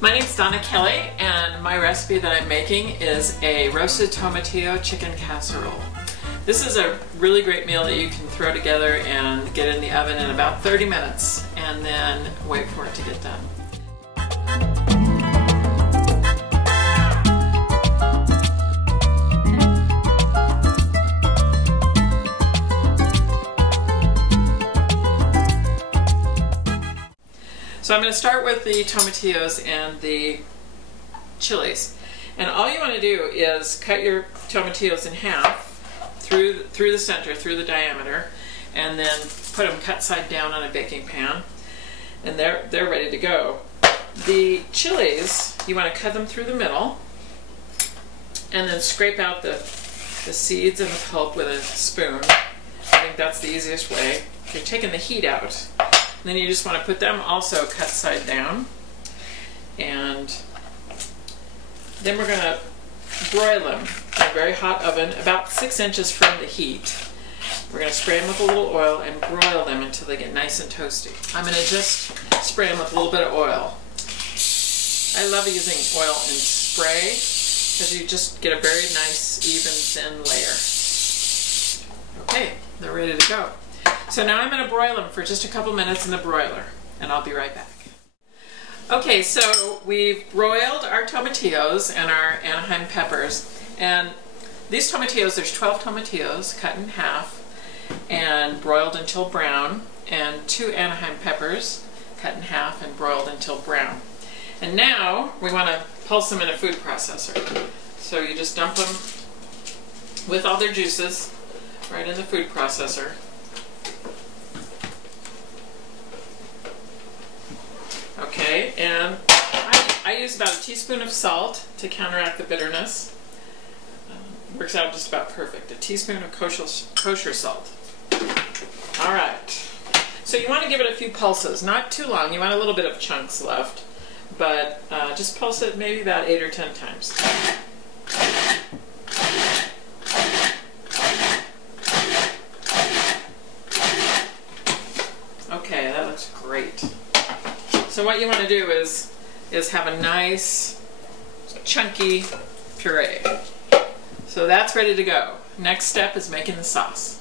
My name's Donna Kelly, and my recipe that I'm making is a roasted tomatillo chicken casserole. This is a really great meal that you can throw together and get in the oven in about 30 minutes and then wait for it to get done. So I'm going to start with the tomatillos and the chilies. And all you want to do is cut your tomatillos in half through the center, through the diameter, and then put them cut side down on a baking pan. And they're ready to go. The chilies, you want to cut them through the middle and then scrape out the seeds and the pulp with a spoon. I think that's the easiest way. You're taking the heat out. And then you just want to put them also cut side down, and then we're going to broil them in a very hot oven about 6 inches from the heat. We're going to spray them with a little oil and broil them until they get nice and toasty. I'm going to just spray them with a little bit of oil. I love using oil in spray because you just get a very nice even thin layer. Okay, they're ready to go. So now I'm going to broil them for just a couple minutes in the broiler, and I'll be right back. Okay, so we've broiled our tomatillos and our Anaheim peppers, and these tomatillos, there's 12 tomatillos cut in half and broiled until brown, and 2 Anaheim peppers cut in half and broiled until brown. And now we want to pulse them in a food processor. So you just dump them with all their juices right in the food processor. Okay, and I use about a teaspoon of salt to counteract the bitterness. Works out just about perfect. A teaspoon of kosher salt. All right. So you want to give it a few pulses, not too long. You want a little bit of chunks left, but just pulse it maybe about 8 or 10 times. Okay, that looks great. So what you want to do is have a nice chunky puree. So that's ready to go. Next step is making the sauce.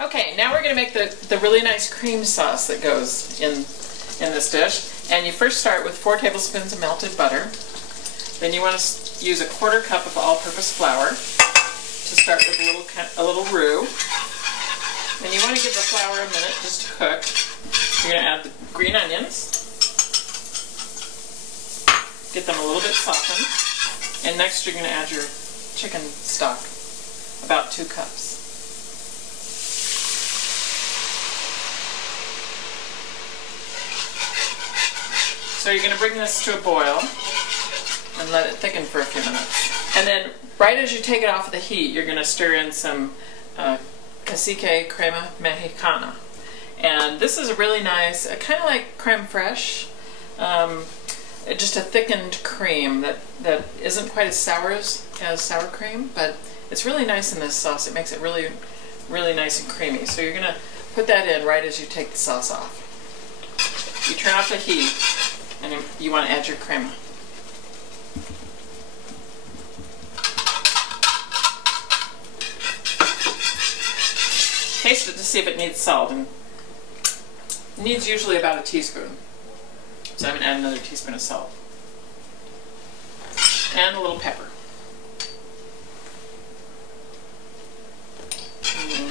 Okay, now we're going to make the really nice cream sauce that goes in this dish. And you first start with 4 tablespoons of melted butter. Then you want to use a 1/4 cup of all-purpose flour to start with a little roux. Then you want to give the flour a minute just to cook. You're going to add the green onions. Get them a little bit softened. And next you're going to add your chicken stock, about 2 cups. So you're going to bring this to a boil and let it thicken for a few minutes. And then right as you take it off of the heat, you're going to stir in some cacique crema mexicana. And this is a really nice, kind of like creme fraiche, just a thickened cream that isn't quite as sour as sour cream, but it's really nice in this sauce. It makes it really, really nice and creamy. So you're going to put that in right as you take the sauce off. You turn off the heat, and you want to add your crema. Taste it to see if it needs salt, and it needs usually about a teaspoon. So I'm going to add another teaspoon of salt. And a little pepper.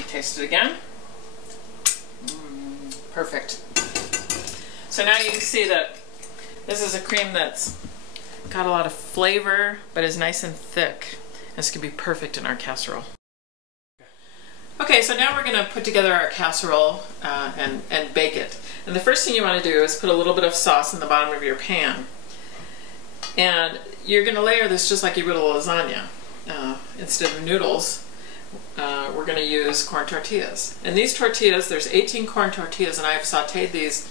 Taste it again. Perfect. So now you can see that this is a cream that's got a lot of flavor, but is nice and thick. This could be perfect in our casserole. Okay, so now we're going to put together our casserole and bake it. And the first thing you want to do is put a little bit of sauce in the bottom of your pan. And you're going to layer this just like you would a lasagna. Instead of noodles, we're going to use corn tortillas. And these tortillas, there's 18 corn tortillas, and I've sauteed these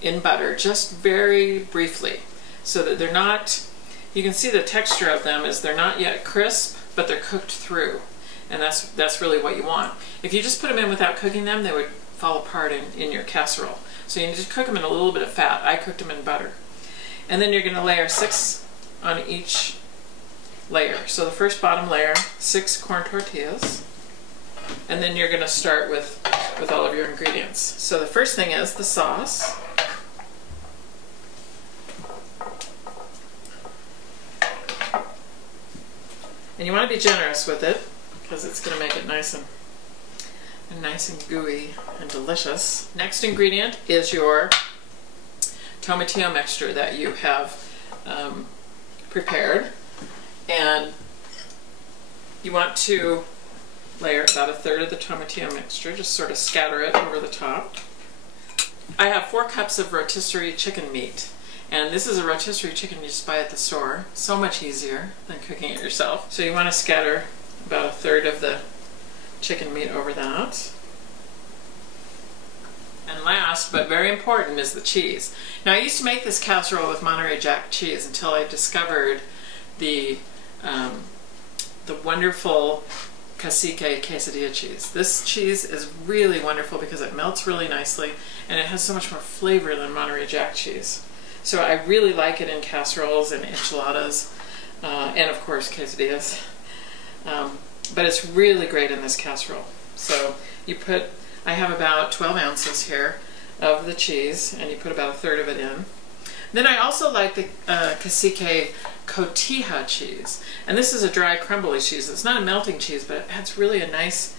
in butter just very briefly so that they're not, you can see the texture of them is they're not yet crisp, but they're cooked through. And that's really what you want. If you just put them in without cooking them, they would fall apart in your casserole. So you need to cook them in a little bit of fat. I cooked them in butter. And then you're going to layer 6 on each layer. So the first bottom layer, 6 corn tortillas. And then you're going to start with all of your ingredients. So the first thing is the sauce. And you want to be generous with it because it's going to make it nice and gooey and delicious. Next ingredient is your tomatillo mixture that you have prepared, and you want to layer about 1/3 of the tomatillo mixture, just sort of scatter it over the top. I have 4 cups of rotisserie chicken meat, and this is a rotisserie chicken you just buy at the store. So much easier than cooking it yourself. So you want to scatter about 1/3 of the chicken meat over that. And last, but very important, is the cheese. Now I used to make this casserole with Monterey Jack cheese until I discovered the wonderful cacique quesadilla cheese. This cheese is really wonderful because it melts really nicely and it has so much more flavor than Monterey Jack cheese. So I really like it in casseroles and enchiladas and of course quesadillas. But it's really great in this casserole. So you put, I have about 12 ounces here of the cheese, and you put about 1/3 of it in. Then I also like the cacique cotija cheese. And this is a dry crumbly cheese. It's not a melting cheese, but it adds really a nice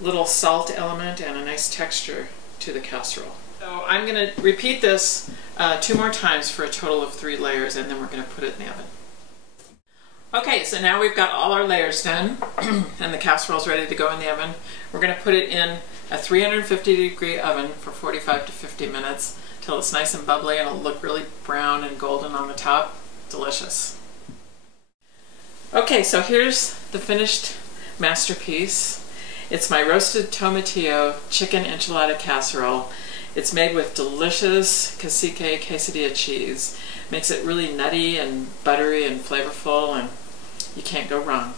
little salt element and a nice texture to the casserole. So I'm going to repeat this 2 more times for a total of 3 layers, and then we're going to put it in the oven. Okay, so now we've got all our layers done and the casserole's ready to go in the oven. We're going to put it in a 350-degree oven for 45 to 50 minutes till it's nice and bubbly and it'll look really brown and golden on the top. Delicious. Okay, so here's the finished masterpiece. It's my roasted tomatillo chicken enchilada casserole. It's made with delicious cacique quesadilla cheese. Makes it really nutty and buttery and flavorful, and you can't go wrong.